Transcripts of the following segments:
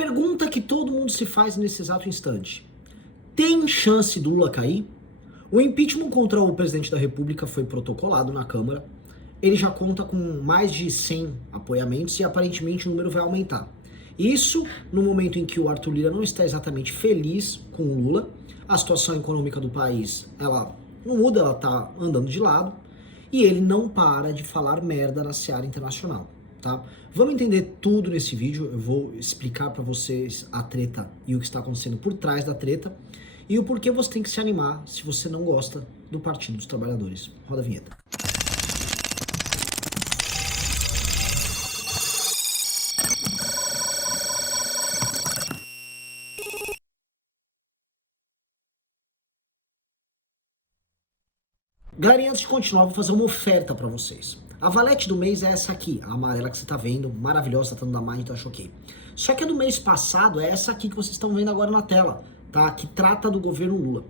pergunta que todo mundo se faz nesse exato instante: tem chance do Lula cair? O impeachment contra o presidente da República foi protocolado na Câmara. Ele já conta com mais de 100 apoiamentos e aparentemente o número vai aumentar. Isso no momento em que o Arthur Lira não está exatamente feliz com o Lula. A situação econômica do país, ela não muda, ela tá andando de lado. E ele não para de falar merda na seara internacional, tá? Vamos entender tudo nesse vídeo. Eu vou explicar pra vocês a treta e o que está acontecendo por trás da treta. E o porquê você tem que se animar se você não gosta do Partido dos Trabalhadores. Roda a vinheta. Galerinha, antes de continuar, eu vou fazer uma oferta pra vocês. A valete do mês é essa aqui, a amarela que você tá vendo, maravilhosa, tá dando da Mind, tá choquei. Só que a do mês passado é essa aqui que vocês estão vendo agora na tela, tá? Que trata do governo Lula.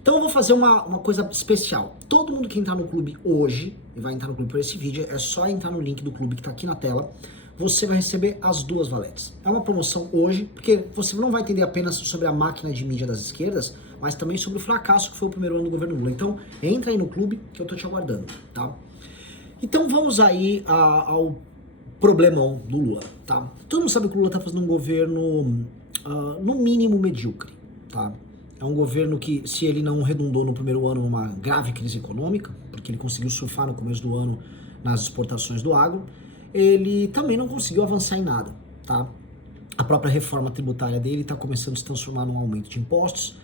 Então eu vou fazer uma coisa especial. Todo mundo que entrar no clube hoje, e vai entrar no clube por esse vídeo, é só entrar no link do clube que tá aqui na tela. Você vai receber as duas valetes. É uma promoção hoje, porque você não vai entender apenas sobre a máquina de mídia das esquerdas, mas também sobre o fracasso que foi o primeiro ano do governo Lula. Então, entra aí no clube que eu tô te aguardando, tá? Então vamos aí ao problemão do Lula, tá? Todo mundo sabe que o Lula tá fazendo um governo, no mínimo, medíocre, tá? É um governo que, se ele não redundou no primeiro ano numa grave crise econômica, porque ele conseguiu surfar no começo do ano nas exportações do agro, ele também não conseguiu avançar em nada, tá? A própria reforma tributária dele está começando a se transformar num aumento de impostos.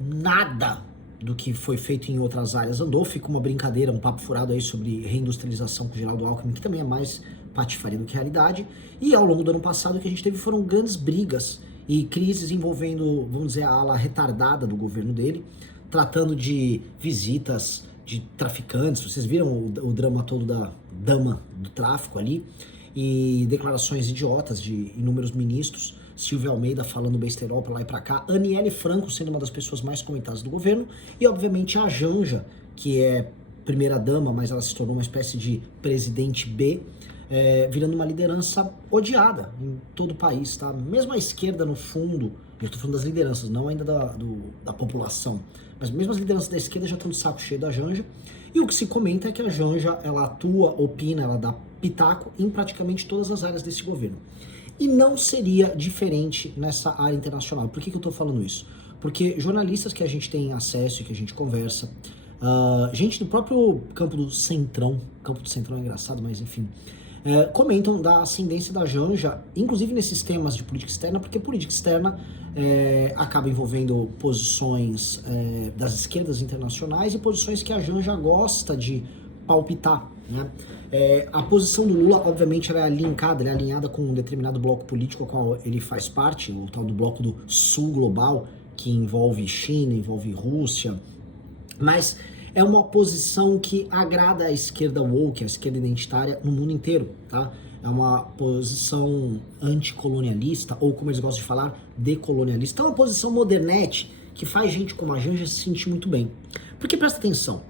Nada do que foi feito em outras áreas andou. Fica uma brincadeira, um papo furado aí sobre reindustrialização com o Geraldo Alckmin, que também é mais patifaria do que realidade. E ao longo do ano passado o que a gente teve foram grandes brigas e crises envolvendo, vamos dizer, a ala retardada do governo dele, tratando de visitas de traficantes. Vocês viram o drama todo da dama do tráfico ali, e declarações idiotas de inúmeros ministros, Silvio Almeida falando besterol pra lá e pra cá, Aniele Franco sendo uma das pessoas mais comentadas do governo, e obviamente a Janja, que é primeira dama, mas ela se tornou uma espécie de presidente B, virando uma liderança odiada em todo o país, tá? Mesmo a esquerda, no fundo, eu tô falando das lideranças, não ainda da população, mas mesmo as lideranças da esquerda já estão de saco cheio da Janja, e o que se comenta é que a Janja, ela atua, opina, ela dá pitaco em praticamente todas as áreas desse governo. E não seria diferente nessa área internacional. Por que eu tô falando isso? Porque jornalistas que a gente tem acesso e que a gente conversa, gente do próprio campo do Centrão é engraçado, mas enfim, comentam da ascendência da Janja, inclusive nesses temas de política externa, porque política externa acaba envolvendo posições das esquerdas internacionais e posições que a Janja gosta de palpitar, né? A posição do Lula, obviamente, ela é linkada, ela é alinhada com um determinado bloco político ao qual ele faz parte, o tal do bloco do Sul Global, que envolve China, envolve Rússia, mas é uma posição que agrada a esquerda woke, a esquerda identitária no mundo inteiro, tá? É uma posição anticolonialista, ou como eles gostam de falar, decolonialista. É uma posição modernete que faz gente como a Janja se sentir muito bem. Porque presta atenção,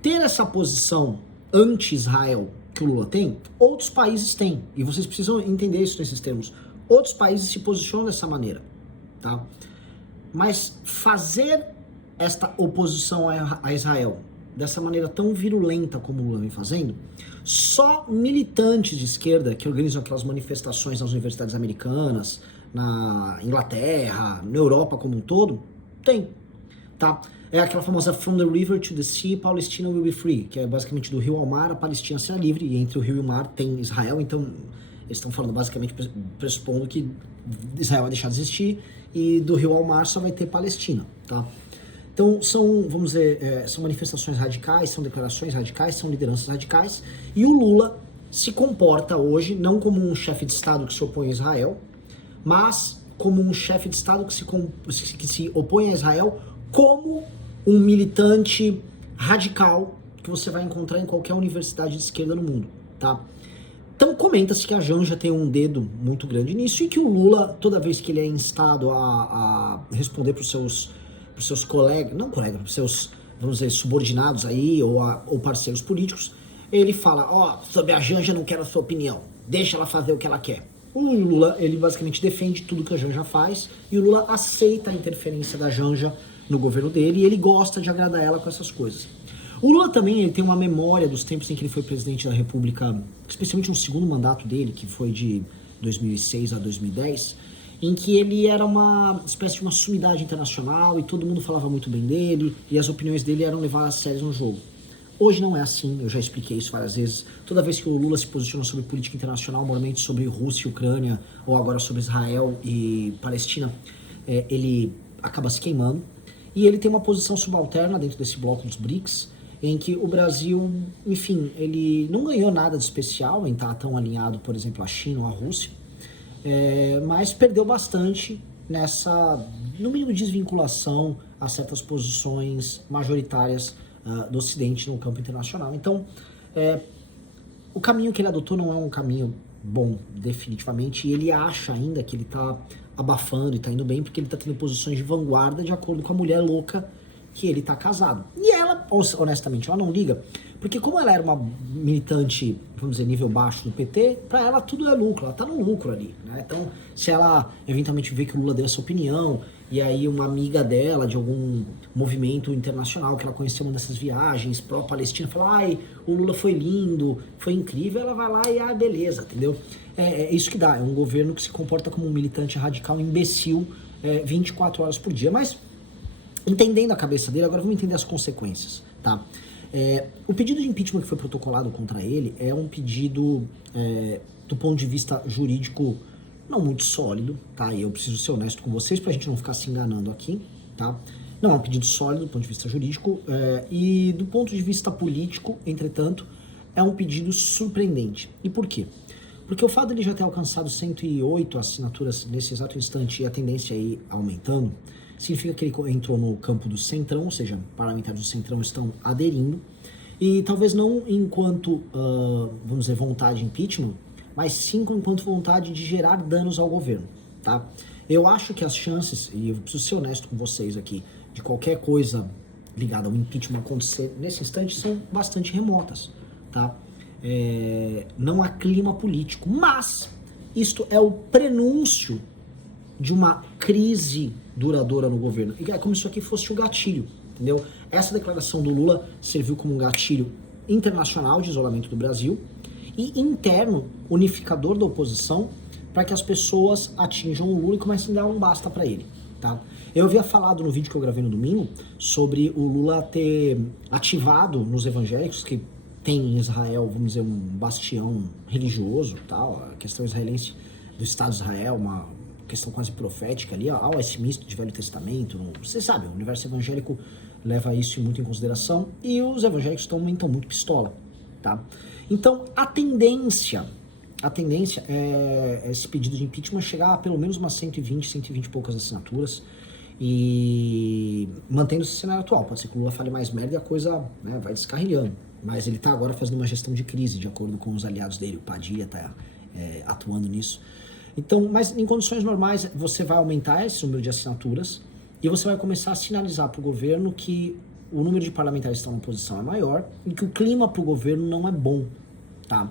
ter essa posição anti-Israel que o Lula tem, outros países têm, e vocês precisam entender isso nesses termos. Outros países se posicionam dessa maneira, tá? Mas fazer esta oposição a Israel dessa maneira tão virulenta como o Lula vem fazendo, só militantes de esquerda que organizam aquelas manifestações nas universidades americanas, na Inglaterra, na Europa como um todo, tem, tá? É aquela famosa From the River to the Sea, Palestine will be free, que é basicamente do rio ao mar, a Palestina será livre, e entre o rio e o mar tem Israel, então eles estão falando basicamente, pressupondo que Israel vai deixar de existir, e do rio ao mar só vai ter Palestina, tá? Então são, vamos dizer, são manifestações radicais, são declarações radicais, são lideranças radicais, e o Lula se comporta hoje não como um chefe de Estado que se opõe a Israel, mas como um chefe de Estado que se opõe a Israel como um militante radical que você vai encontrar em qualquer universidade de esquerda no mundo, tá? Então comenta-se que a Janja tem um dedo muito grande nisso e que o Lula, toda vez que ele é instado a responder para os seus colegas, não colegas, para os seus, vamos dizer, subordinados aí ou parceiros políticos, ele fala, sobre a Janja não quero a sua opinião, deixa ela fazer o que ela quer, O Lula, ele basicamente defende tudo que a Janja faz, e o Lula aceita a interferência da Janja no governo dele, e ele gosta de agradar ela com essas coisas. O Lula também, ele tem uma memória dos tempos em que ele foi presidente da República, especialmente no segundo mandato dele, que foi de 2006 a 2010, em que ele era uma espécie de uma sumidade internacional e todo mundo falava muito bem dele e as opiniões dele eram levadas a sério no jogo. Hoje não é assim, eu já expliquei isso várias vezes. Toda vez que o Lula se posiciona sobre política internacional, normalmente sobre Rússia e Ucrânia, ou agora sobre Israel e Palestina, ele acaba se queimando. E ele tem uma posição subalterna dentro desse bloco dos BRICS, em que o Brasil, enfim, ele não ganhou nada de especial em estar tão alinhado, por exemplo, à China ou à Rússia, mas perdeu bastante nessa, no mínimo, desvinculação a certas posições majoritárias do Ocidente no campo internacional. Então, o caminho que ele adotou não é um caminho bom, definitivamente, e ele acha ainda que ele está abafando e está indo bem porque ele está tendo posições de vanguarda de acordo com a mulher louca que ele tá casado. E ela, honestamente, ela não liga, porque como ela era uma militante, vamos dizer, nível baixo do PT, pra ela tudo é lucro, ela tá no lucro ali, né? Então, se ela eventualmente vê que o Lula deu essa opinião, e aí uma amiga dela, de algum movimento internacional, que ela conheceu uma dessas viagens pró-Palestina, fala, ai, o Lula foi lindo, foi incrível, ela vai lá e, beleza, entendeu? É isso que dá, é um governo que se comporta como um militante radical, imbecil, 24 horas por dia, mas entendendo a cabeça dele, agora vamos entender as consequências, tá? O pedido de impeachment que foi protocolado contra ele é um pedido, do ponto de vista jurídico, não muito sólido, tá? E eu preciso ser honesto com vocês pra gente não ficar se enganando aqui, tá? Não é um pedido sólido do ponto de vista jurídico, e do ponto de vista político, entretanto, é um pedido surpreendente. E por quê? Porque o fato de ele já ter alcançado 108 assinaturas nesse exato instante e a tendência aí aumentando, significa que ele entrou no campo do centrão, ou seja, parlamentares do centrão estão aderindo, e talvez não enquanto, vamos dizer, vontade de impeachment, mas sim enquanto vontade de gerar danos ao governo, tá? Eu acho que as chances, e eu preciso ser honesto com vocês aqui, de qualquer coisa ligada ao impeachment acontecer nesse instante são bastante remotas, tá? Não há clima político, mas isto é o prenúncio de uma crise duradoura no governo. E é como se isso aqui fosse o gatilho, entendeu? Essa declaração do Lula serviu como um gatilho internacional de isolamento do Brasil e interno, unificador da oposição, para que as pessoas atinjam o Lula e comecem a dar um basta para ele, tá? Eu havia falado no vídeo que eu gravei no domingo sobre o Lula ter ativado nos evangélicos, que tem em Israel, vamos dizer, um bastião religioso, tal, a questão israelense do Estado de Israel, uma questão quase profética ali, esse misto de Velho Testamento, você sabe, o universo evangélico leva isso muito em consideração, e os evangélicos também estão muito pistola, tá? Então, a tendência é esse pedido de impeachment chegar a pelo menos umas 120 e poucas assinaturas, e mantendo esse cenário atual. Pode ser que o Lula fale mais merda e a coisa, né, vai descarrilhando, mas ele tá agora fazendo uma gestão de crise, de acordo com os aliados dele, o Padilha tá atuando nisso. Então, mas em condições normais, você vai aumentar esse número de assinaturas e você vai começar a sinalizar para o governo que o número de parlamentares que estão na oposição é maior e que o clima para o governo não é bom, tá?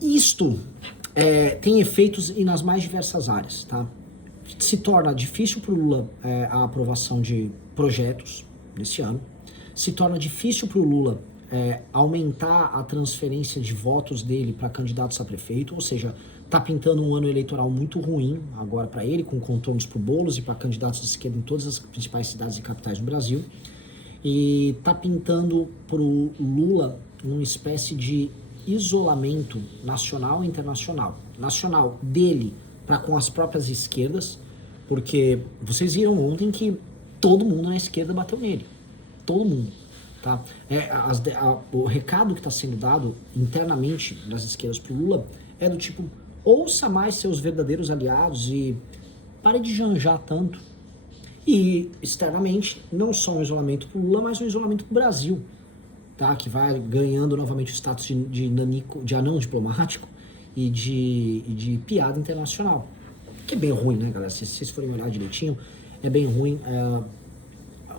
Isto tem efeitos nas mais diversas áreas, tá? Se torna difícil para o Lula a aprovação de projetos nesse ano, se torna difícil para o Lula aumentar a transferência de votos dele para candidatos a prefeito, ou seja, tá pintando um ano eleitoral muito ruim agora para ele, com contornos para o Boulos e para candidatos de esquerda em todas as principais cidades e capitais do Brasil, e tá pintando para o Lula uma espécie de isolamento nacional e internacional. Nacional dele para com as próprias esquerdas, porque vocês viram ontem que todo mundo na esquerda bateu nele. Todo mundo. Tá? O recado que está sendo dado internamente das esquerdas para o Lula é do tipo, ouça mais seus verdadeiros aliados e pare de janjar tanto. E externamente, não só um isolamento para o Lula, mas um isolamento para o Brasil, tá? Que vai ganhando novamente o status de anão diplomático e de piada internacional. Que é bem ruim, né, galera? Se vocês forem olhar direitinho, é bem ruim.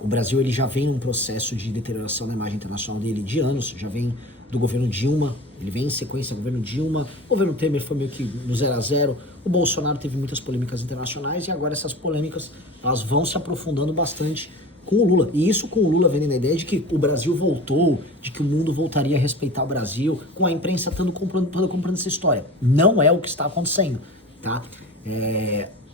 O Brasil ele já vem num processo de deterioração da imagem internacional dele de anos, já vem do governo Dilma, ele vem em sequência do governo Dilma, o governo Temer foi meio que no 0 a 0, o Bolsonaro teve muitas polêmicas internacionais e agora essas polêmicas elas vão se aprofundando bastante com o Lula. E isso com o Lula vendo a ideia de que o Brasil voltou, de que o mundo voltaria a respeitar o Brasil, com a imprensa toda comprando essa história. Não é o que está acontecendo, tá?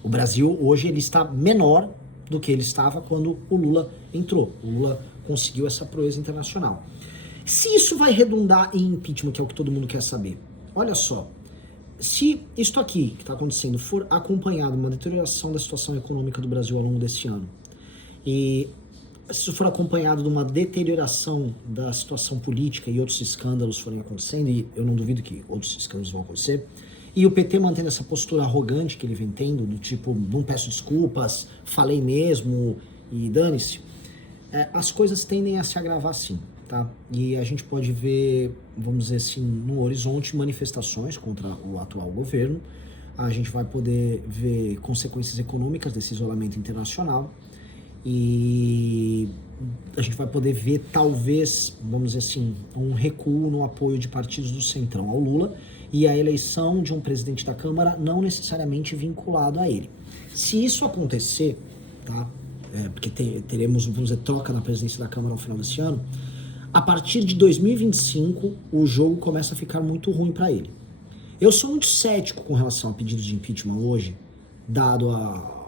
O Brasil hoje ele está menor do que ele estava quando o Lula entrou. O Lula conseguiu essa proeza internacional. Se isso vai redundar em impeachment, que é o que todo mundo quer saber, olha só, se isto aqui que está acontecendo for acompanhado de uma deterioração da situação econômica do Brasil ao longo desse ano, e se isso for acompanhado de uma deterioração da situação política e outros escândalos forem acontecendo, e eu não duvido que outros escândalos vão acontecer, e o PT mantendo essa postura arrogante que ele vem tendo, do tipo, não peço desculpas, falei mesmo e dane-se, as coisas tendem a se agravar sim, tá? E a gente pode ver, vamos dizer assim, no horizonte, manifestações contra o atual governo, a gente vai poder ver consequências econômicas desse isolamento internacional, e a gente vai poder ver, talvez, vamos dizer assim, um recuo no apoio de partidos do Centrão ao Lula e a eleição de um presidente da Câmara não necessariamente vinculado a ele. Se isso acontecer, tá? Porque teremos, vamos dizer, troca na presidência da Câmara ao final desse ano, a partir de 2025 o jogo começa a ficar muito ruim para ele. Eu sou muito cético com relação a pedidos de impeachment hoje, dado a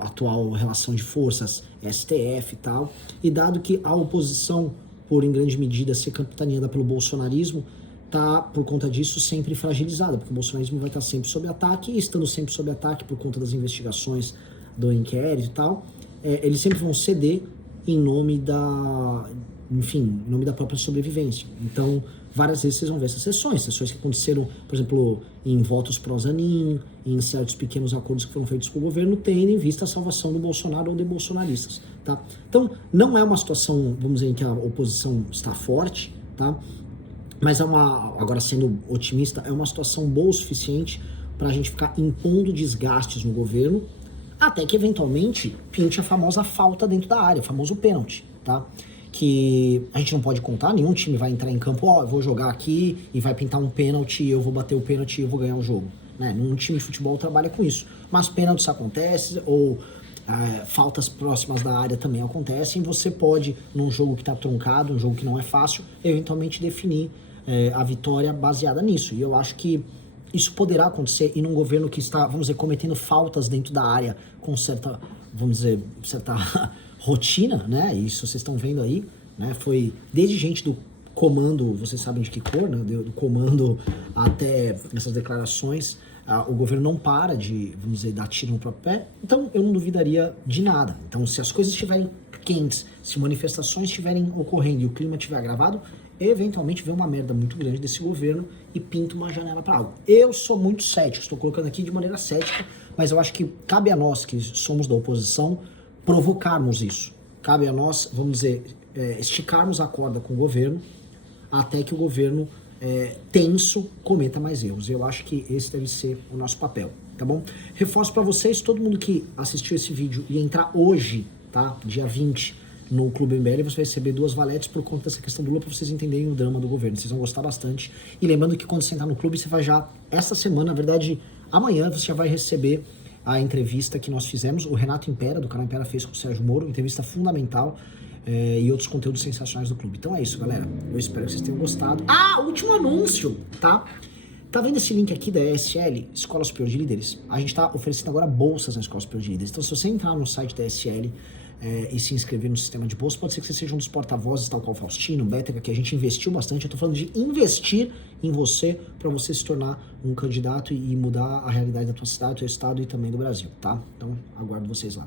atual relação de forças, STF e tal, e dado que a oposição, por em grande medida ser capitaneada pelo bolsonarismo, tá, por conta disso, sempre fragilizada, porque o bolsonarismo vai estar sempre sob ataque, e estando sempre sob ataque por conta das investigações do inquérito e tal, eles sempre vão ceder em nome da, enfim, em nome da própria sobrevivência. Então, várias vezes vocês vão ver essas sessões que aconteceram, por exemplo, em votos pró-Zanin, em certos pequenos acordos que foram feitos com o governo, tendo em vista a salvação do Bolsonaro ou de bolsonaristas, tá? Então, não é uma situação, vamos dizer, em que a oposição está forte, tá? Mas agora sendo otimista, é uma situação boa o suficiente para a gente ficar impondo desgastes no governo, até que eventualmente pinte a famosa falta dentro da área, o famoso pênalti, tá? Que a gente não pode contar, nenhum time vai entrar em campo, eu vou jogar aqui e vai pintar um pênalti, eu vou bater o pênalti e eu vou ganhar o jogo, né? Nenhum time de futebol trabalha com isso, mas pênaltis acontecem, ou faltas próximas da área também acontecem, você pode, num jogo que está truncado, um jogo que não é fácil, eventualmente definir a vitória baseada nisso, e eu acho que isso poderá acontecer e num governo que está, vamos dizer, cometendo faltas dentro da área com certa, vamos dizer, certa rotina, né? Isso vocês estão vendo aí, né? Foi desde gente do comando, vocês sabem de que cor, né? Do comando até essas declarações, o governo não para de, vamos dizer, dar tiro no próprio pé, então eu não duvidaria de nada. Então, se as coisas estiverem quentes, se manifestações estiverem ocorrendo e o clima estiver agravado, eventualmente vem uma merda muito grande desse governo e pinta uma janela para algo. Eu sou muito cético, estou colocando aqui de maneira cética, mas eu acho que cabe a nós, que somos da oposição, provocarmos isso. Cabe a nós, vamos dizer, esticarmos a corda com o governo até que o governo tenso cometa mais erros. Eu acho que esse deve ser o nosso papel, tá bom? Reforço para vocês, todo mundo que assistiu esse vídeo e entrar hoje, tá? Dia 20, no Clube MBL, você vai receber 2 valetes por conta dessa questão do Lula, para vocês entenderem o drama do governo. Vocês vão gostar bastante. E lembrando que quando você entrar no clube, você vai já, esta semana, na verdade, amanhã, você já vai receber a entrevista que nós fizemos, o Renato Impera, do canal Impera, fez com o Sérgio Moro, entrevista fundamental, e outros conteúdos sensacionais do clube. Então é isso, galera. Eu espero que vocês tenham gostado. Último anúncio, tá? Tá vendo esse link aqui da ESL, Escola Superior de Líderes? A gente tá oferecendo agora bolsas na Escola Superior de Líderes. Então, se você entrar no site da ESL e se inscrever no sistema de bolsa, pode ser que você seja um dos porta-vozes, tal qual Faustino, Bétega, que a gente investiu bastante. Eu tô falando de investir em você, para você se tornar um candidato e mudar a realidade da tua cidade, do teu estado e também do Brasil, tá? Então, aguardo vocês lá.